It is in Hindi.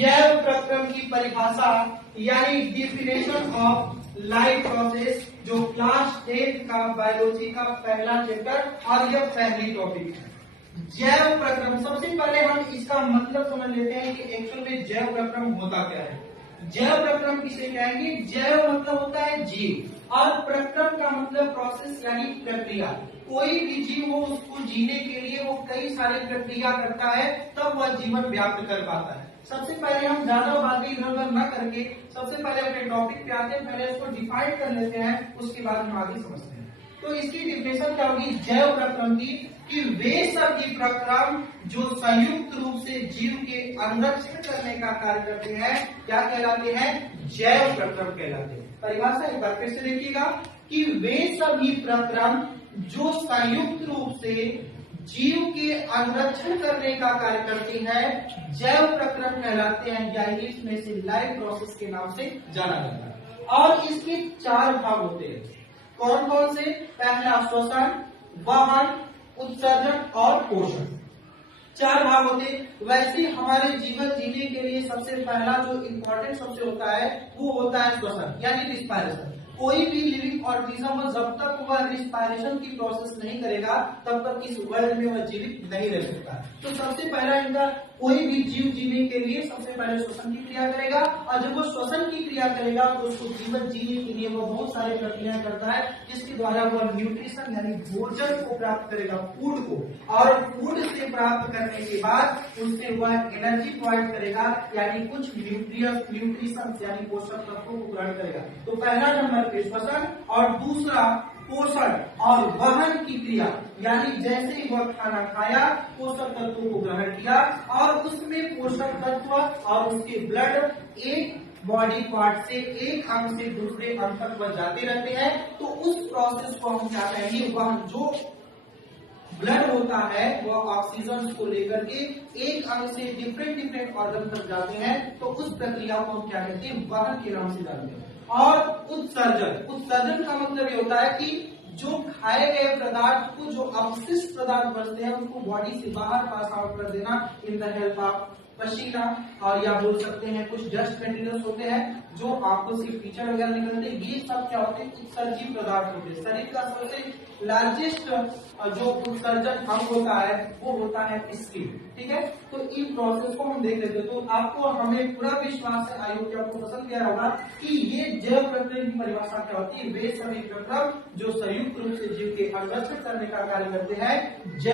जैव प्रक्रम की परिभाषा यानी डिफिनेशन ऑफ लाइफ प्रोसेस, जो क्लास 10 का बायोलॉजी का पहला चैप्टर और यह पहली टॉपिक है। जैव प्रक्रम, सबसे पहले हम इसका मतलब समझ लेते हैं कि एक्चुअल में जैव प्रक्रम होता क्या है। जैव प्रक्रम किसे कहेंगे? जैव मतलब होता है जीव और प्रक्रम का मतलब प्रोसेस यानी प्रक्रिया। कोई भी जीव हो उसको जीने के लिए वो कई सारी प्रक्रिया करता है, तब वह जीवन व्याप्त कर पाता है। सबसे पहले हम ज्यादा बातें इधर उधर न करके सबसे पहले अपने टॉपिक पे आते हैं, पहले इसको डिफाइन कर लेते हैं, उसके बाद हम आगे समझते हैं। तो इसकी डिफिनेशन क्या होगी जैव प्रक्रम की? कि वे सभी प्रक्रम जो संयुक्त रूप से जीव के अनुरक्षण करने का कार्य करते हैं क्या कहलाते हैं? जैव प्रक्रम कहलाते हैं। परिभाषा एक बार फिर से देखिएगा कि वे सभी प्रक्रम जो संयुक्त रूप से जीव के अनुरक्षण करने का कार्य करते हैं जैव प्रक्रम कहलाते हैं, या इसमें से लाइफ प्रोसेस के नाम से जाना जाता है। और इसके 4 भाग होते हैं। कौन कौन से? पहला श्वसन, वहन, उत्सर्जन और पोषण। 4 भाग होते। वैसे हमारे जीवन जीने के लिए सबसे पहला जो इम्पोर्टेंट सबसे होता है वो होता है श्वसन यानी रिस्पायरेशन। कोई भी लिविंग ऑर्गेनिज्म जब तक वह रिस्पायरेशन की प्रोसेस नहीं करेगा तब तक इस वर्ल्ड में वह जीवित नहीं रह सकता। तो सबसे पहला इनका कोई भी जीव जीने के लिए सबसे पहले श्वसन की क्रिया करेगा, और जब वो श्वसन की क्रिया करेगा तो उसको जीवन जीने के लिए वो बहुत सारी प्रक्रियाएं करता है, जिसके द्वारा वह न्यूट्रिशन यानी भोजन को प्राप्त करेगा, फूड को, और फूड से प्राप्त करने के बाद उससे वह एनर्जी प्रोवाइड करेगा यानी कुछ न्यूट्रिशन यानी पोषक तत्वों को ग्रहण करेगा। तो पहला नंबर पे श्वसन, और दूसरा पोषण और वहन की क्रिया यानी जैसे ही वह खाना खाया पोषक तत्वों को ग्रहण किया और उसमें पोषक तत्व और उसके ब्लड एक बॉडी पार्ट से एक अंग से दूसरे अंग तक वह जाते रहते हैं। तो उस प्रोसेस को हम क्या कहेंगे? वह जो ब्लड होता है वह ऑक्सीजन को लेकर के एक अंग से डिफरेंट ऑर्गन तक जाते हैं, तो उस प्रक्रिया को हम क्या कहते हैं? वहन के नाम से जानते हैं। और उत्सर्जन का मतलब ये होता है कि जो खाए गए पदार्थ को, जो अपशिष्ट पदार्थ बचते हैं उसको बॉडी से बाहर पास आउट कर देना इन द हेल्प ऑफ पसीना, और या बोल सकते हैं कुछ डस्ट मटेरियल्स होते हैं जो आपको से कीचड़ वगैरह निकलते हैं, ये सब क्या होते हैं? उत्सर्जित पदार्थ होते हैं। शरीर का सबसे लार्जेस्ट जो उत्सर्जन अंग होता है वो होता है स्किन। ठीक है, तो इन प्रोसेस को हम देख लेते हैं। तो आपको हमें पूरा विश्वास है, आयोग आपको पसंद किया होगा कि ये जैव प्रक्रम की परिभाषा क्या होती है? वे सभी प्रक्रम जो संयुक्त रूप से जीव के अनुरक्षण करने का कार्य करते हैं